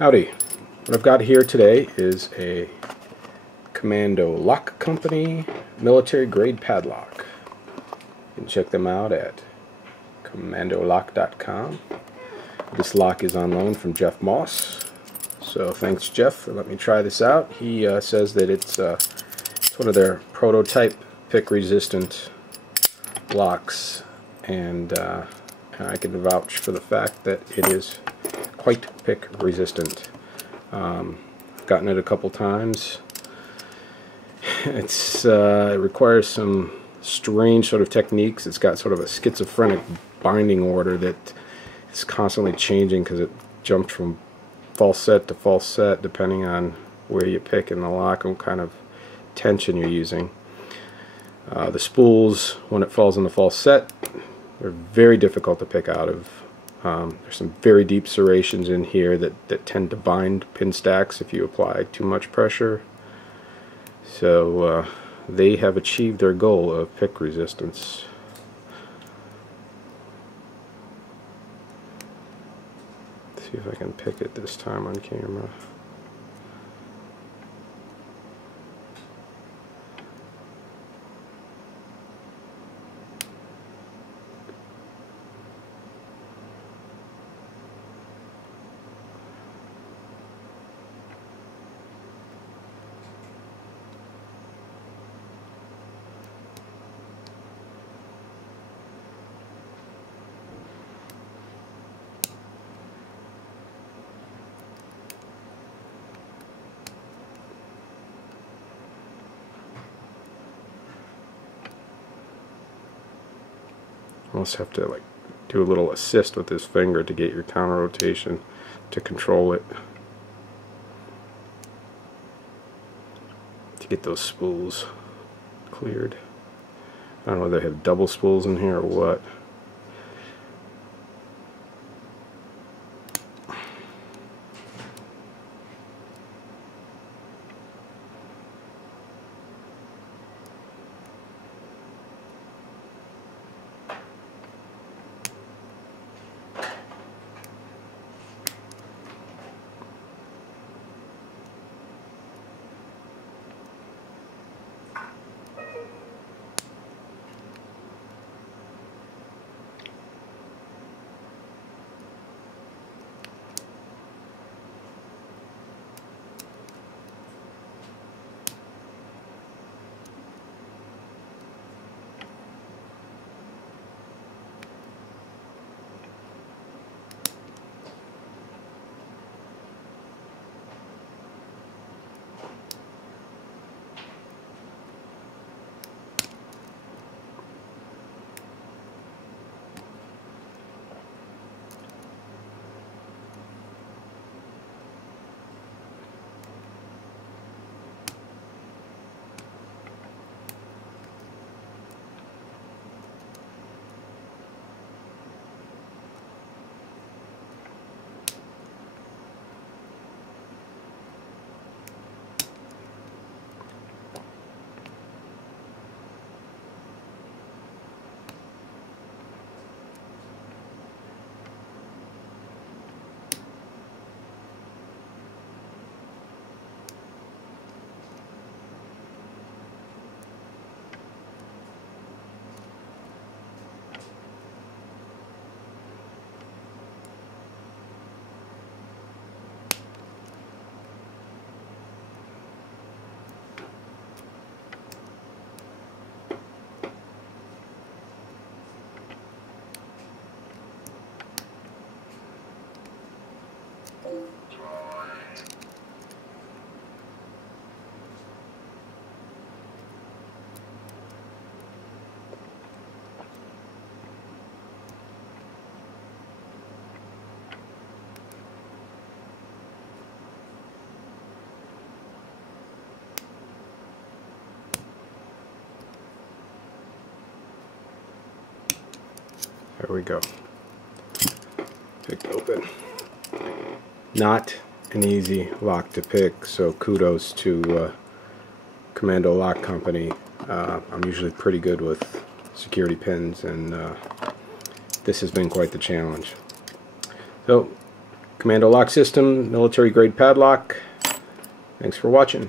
Howdy. What I've got here today is a Commando lock company military grade padlock. You can check them out at commandolock.com. This lock is on loan from Jeff Moss. So thanks Jeff for letting me try this out. He says that it's one of their prototype pick resistant locks, and I can vouch for the fact that it is quite pick resistant. I've gotten it a couple times. It requires some strange sort of techniques. It's got sort of a schizophrenic binding order that is constantly changing because it jumped from false set to false set depending on where you pick in the lock and what kind of tension you're using. The spools, when it falls in the false set, they're very difficult to pick out of. There's some very deep serrations in here that tend to bind pin stacks if you apply too much pressure. So they have achieved their goal of pick resistance. Let's see if I can pick it this time on camera. Almost have to like do a little assist with this finger to get your counter rotation to control it, to get those spools cleared. I don't know whether they have double spools in here or what. There we go. Picked open. Not an easy lock to pick, so kudos to Commando Lock Company. I'm usually pretty good with security pins, and this has been quite the challenge. So Commando lock system, military grade padlock. Thanks for watching.